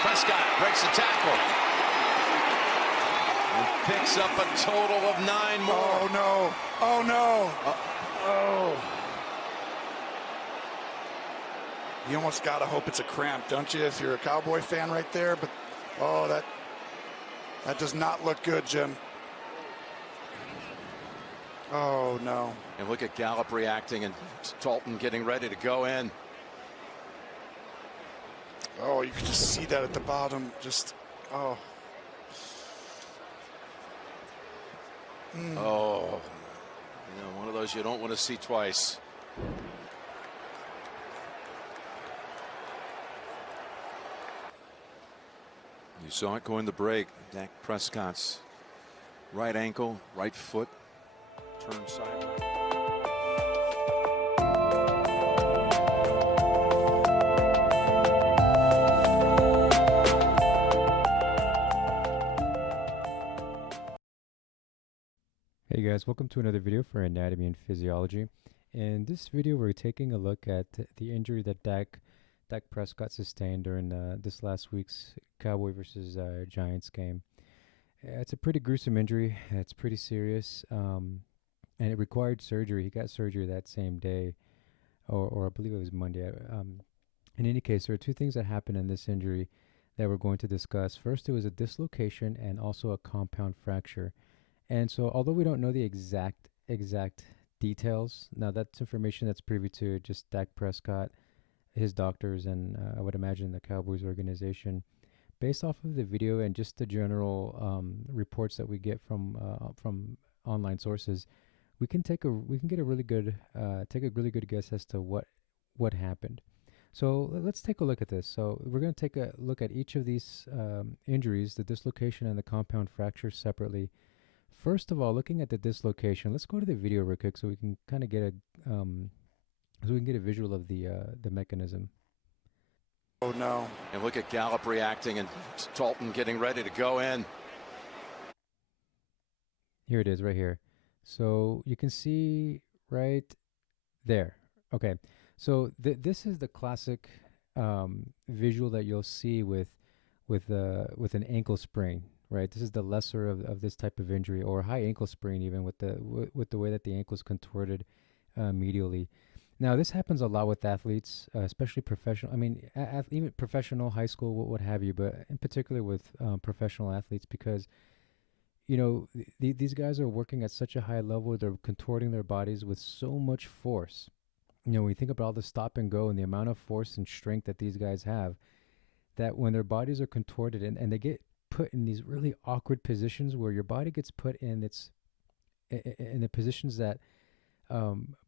Prescott breaks the tackle. And picks up a total of 9 more. Oh, no. Oh, no. Oh. You almost got to hope it's a cramp, don't you, if you're a Cowboy fan right there? But, oh, that does not look good, Jim. Oh, no. And look at Gallup reacting and Dalton getting ready to go in. Oh, you can just see that at the bottom. Just, oh. Oh. You know, one of those you don't want to see twice. You saw it going to break. Dak Prescott's right ankle, right foot turned sideways. Hey guys, welcome to another video for Anatomy and Physiology. In this video, we're taking a look at the injury that Dak Prescott sustained during this last week's Cowboy versus Giants game. It's a pretty gruesome injury. It's pretty serious, and it required surgery. He got surgery that same day, or I believe it was Monday. In any case, there are two things that happened in this injury that we're going to discuss. First, it was a dislocation and also a compound fracture. And so, although we don't know the exact details, now that's information that's privy to just Dak Prescott, his doctors, and I would imagine the Cowboys organization. Based off of the video and just the general reports that we get from online sources, we can get a really good guess as to what happened. So let's take a look at this. So we're going to take a look at each of these injuries, the dislocation and the compound fracture, separately. First of all, looking at the dislocation, let's go to the video real quick so we can kind of get a visual of the mechanism. Oh, no. And look at Gallup reacting and Dalton getting ready to go in. Here it is right here. So you can see right there. Okay. So this is the classic visual that you'll see with an ankle sprain, right? This is the lesser of this type of injury, or high ankle sprain, even with the way that the ankle is contorted medially. Now, this happens a lot with athletes, especially professional. I mean, even professional, high school, what have you, but in particular with professional athletes, because you know these guys are working at such a high level. They're contorting their bodies with so much force. You know, when you think about all the stop and go and the amount of force and strength that these guys have, that when their bodies are contorted and they get put in these really awkward positions where your body gets put in the positions that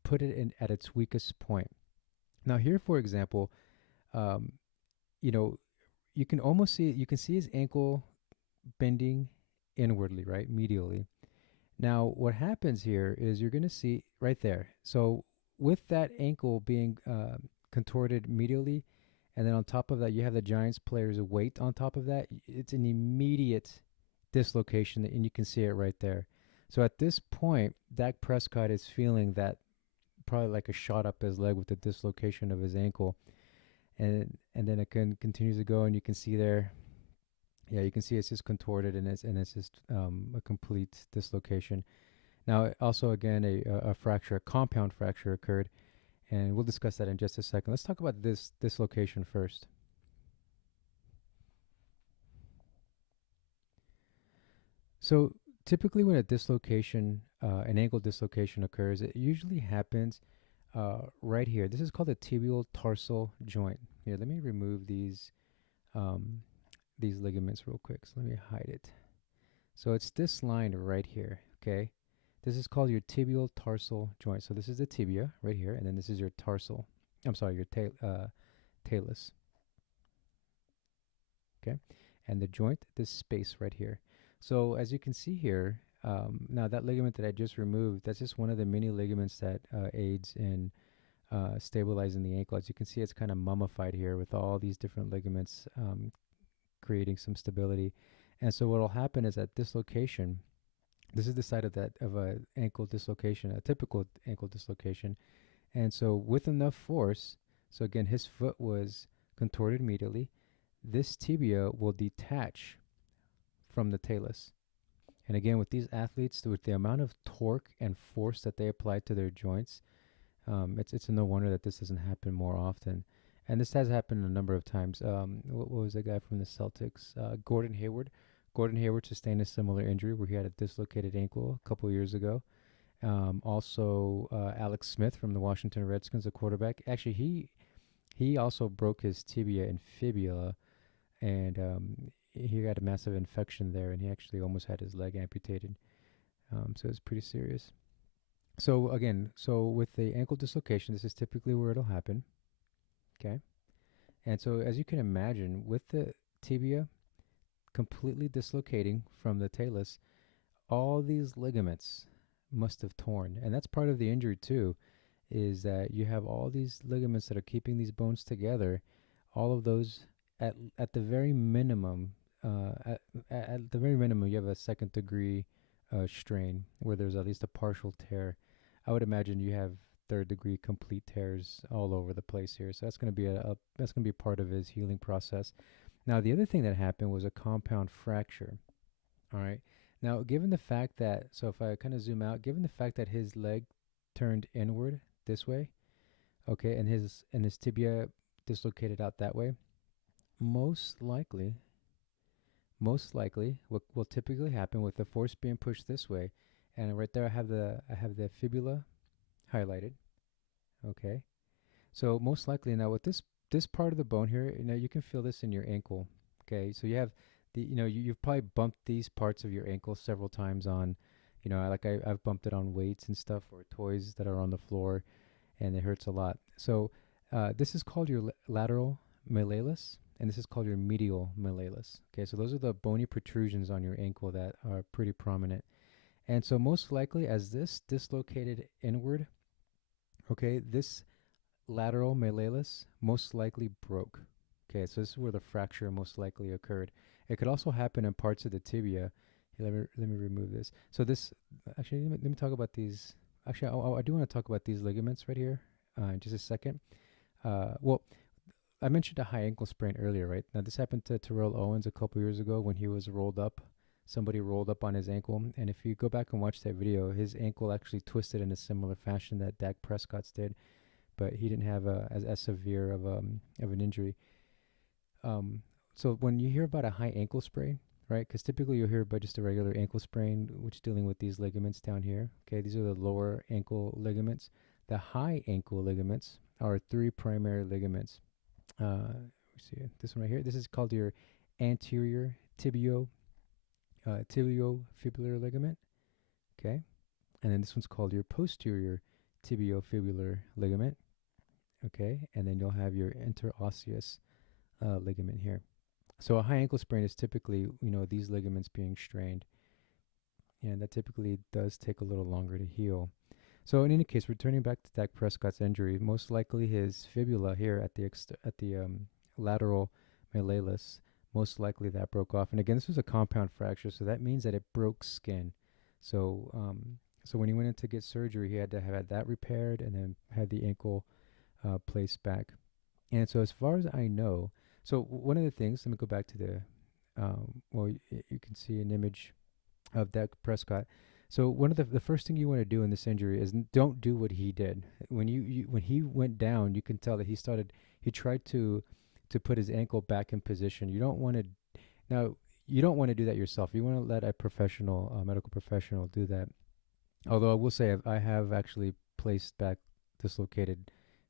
put it in at its weakest point. Now here, for example, you know, you can see his ankle bending inwardly, right, medially. Now what happens here is you're going to see right there. So with that ankle being contorted medially, and then on top of that, you have the Giants player's weight on top of that. It's an immediate dislocation, and you can see it right there. So at this point, Dak Prescott is feeling that probably like a shot up his leg with the dislocation of his ankle. And then it continues to go, and you can see there, yeah, you can see it's just contorted, and it's just a complete dislocation. Now, also, again, a fracture, a compound fracture occurred, and we'll discuss that in just a second. Let's talk about this dislocation first. So typically when a dislocation, an ankle dislocation occurs, it usually happens right here. This is called the tibial tarsal joint. Here, let me remove these ligaments real quick. So let me hide it. So it's this line right here, okay? This is called your tibial tarsal joint. So this is the tibia right here, and then this is your tarsal. I'm sorry, your talus. Okay, and the joint, this space right here. So as you can see here, now that ligament that I just removed, that's just one of the many ligaments that aids in stabilizing the ankle. As you can see, it's kind of mummified here with all these different ligaments creating some stability. And so what will happen is that dislocation, this is the site of a ankle dislocation, a typical ankle dislocation. And so with enough force, so again, his foot was contorted medially, this tibia will detach from the talus. And again, with these athletes, with the amount of torque and force that they apply to their joints, it's a no wonder that this doesn't happen more often. And this has happened a number of times. What was the guy from the Celtics? Gordon Hayward. Gordon Hayward sustained a similar injury where he had a dislocated ankle a couple years ago. Also, Alex Smith from the Washington Redskins, the quarterback. Actually, he also broke his tibia and fibula, and he had a massive infection there, and he actually almost had his leg amputated. So it's pretty serious. So again, so with the ankle dislocation, this is typically where it'll happen. Okay, and so as you can imagine, with the tibia completely dislocating from the talus, all these ligaments must have torn, and that's part of the injury too, is that you have all these ligaments that are keeping these bones together. All of those, at the very minimum, at the very minimum, you have a second degree strain where there's at least a partial tear. I would imagine you have third degree complete tears all over the place here. So that's going to be that's going to be part of his healing process. Now, the other thing that happened was a compound fracture. All right. Now, given the fact that, so if I kind of zoom out, given the fact that his leg turned inward this way, okay, and his tibia dislocated out that way, most likely, what will typically happen with the force being pushed this way, and right there I have the fibula highlighted, okay. So most likely now with this part of the bone here, you can feel this in your ankle, okay. So you have you've probably bumped these parts of your ankle several times on, like I've bumped it on weights and stuff or toys that are on the floor, and it hurts a lot. So this is called your lateral malleolus, and this is called your medial malleolus. Okay, so those are the bony protrusions on your ankle that are pretty prominent. And so most likely as this dislocated inward, okay, this lateral malleolus most likely broke. Okay, so this is where the fracture most likely occurred. It could also happen in parts of the tibia. Here, let me remove this. So this, actually, let me talk about these. Actually, I do want to talk about these ligaments right here in just a second. Well, I mentioned a high ankle sprain earlier, right? Now, this happened to Terrell Owens a couple years ago when he was rolled up. Somebody rolled up on his ankle, and if you go back and watch that video, his ankle actually twisted in a similar fashion that Dak Prescott's did, but he didn't have as severe of an injury. So when you hear about a high ankle sprain, right? Because typically you'll hear about just a regular ankle sprain, which is dealing with these ligaments down here. Okay, these are the lower ankle ligaments. The high ankle ligaments are three primary ligaments. Let's see this one right here. This is called your anterior tibiofibular ligament. Okay, and then this one's called your posterior tibiofibular ligament. Okay, and then you'll have your interosseous ligament here. So a high ankle sprain is typically, these ligaments being strained, and that typically does take a little longer to heal. So in any case, returning back to Dak Prescott's injury, most likely his fibula here at the lateral malleolus, most likely that broke off. And again, this was a compound fracture, so that means that it broke skin. So so when he went in to get surgery, he had to have that repaired and then had the ankle placed back. And so as far as I know, so one of the things, let me go back to the, you can see an image of Dak Prescott. So one of the first thing you want to do in this injury is don't do what he did. When when he went down, you can tell that he tried to put his ankle back in position. You don't want to do that yourself. You want to let a professional, medical professional do that. Although I will say I have actually placed back dislocated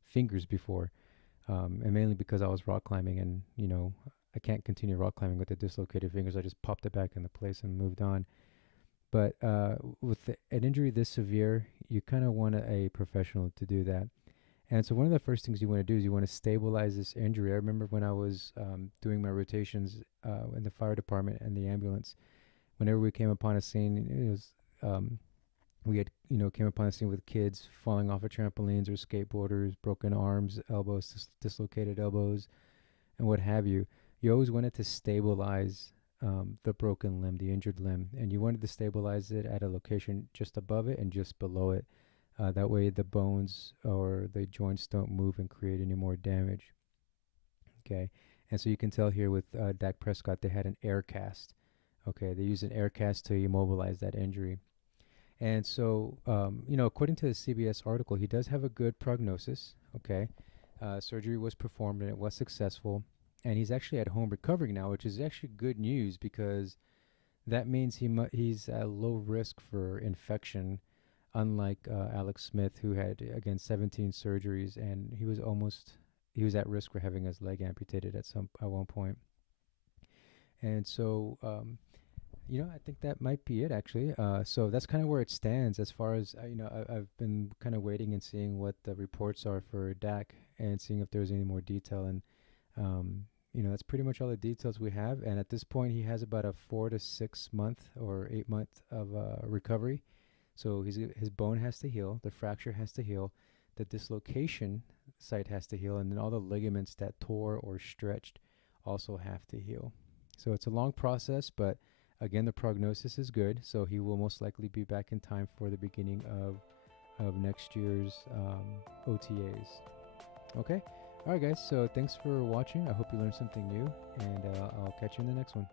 fingers before. And mainly because I was rock climbing and, I can't continue rock climbing with the dislocated fingers. I just popped it back into place and moved on. But with an injury this severe, you kind of want a professional to do that. And so one of the first things you want to do is you want to stabilize this injury. I remember when I was doing my rotations in the fire department and the ambulance, whenever we came upon a scene, it was we had came upon a scene with kids falling off of trampolines or skateboarders, broken arms, elbows, dislocated elbows, and what have you. You always wanted to stabilize the broken limb, the injured limb, and you wanted to stabilize it at a location just above it and just below it. That way the bones or the joints don't move and create any more damage. Okay, And so you can tell here with Dak Prescott, they had an air cast. Okay, they used an air cast to immobilize that injury. And so, according to the CBS article, he does have a good prognosis. Okay, surgery was performed and it was successful, and he's actually at home recovering now, which is actually good news because that means he's at low risk for infection, unlike Alex Smith, who had again 17 surgeries, and he was at risk for having his leg amputated at one point. And so, I think that might be it actually. So that's kind of where it stands as far as I've been kind of waiting and seeing what the reports are for Dak and seeing if there's any more detail. And that's pretty much all the details we have. And at this point, he has about a 4 to 6 month or 8 month of recovery. So his bone has to heal, the fracture has to heal, the dislocation site has to heal, and then all the ligaments that tore or stretched also have to heal. So it's a long process, but again, the prognosis is good. So he will most likely be back in time for the beginning of next year's OTAs. Okay. All right, guys. So thanks for watching. I hope you learned something new, and I'll catch you in the next one.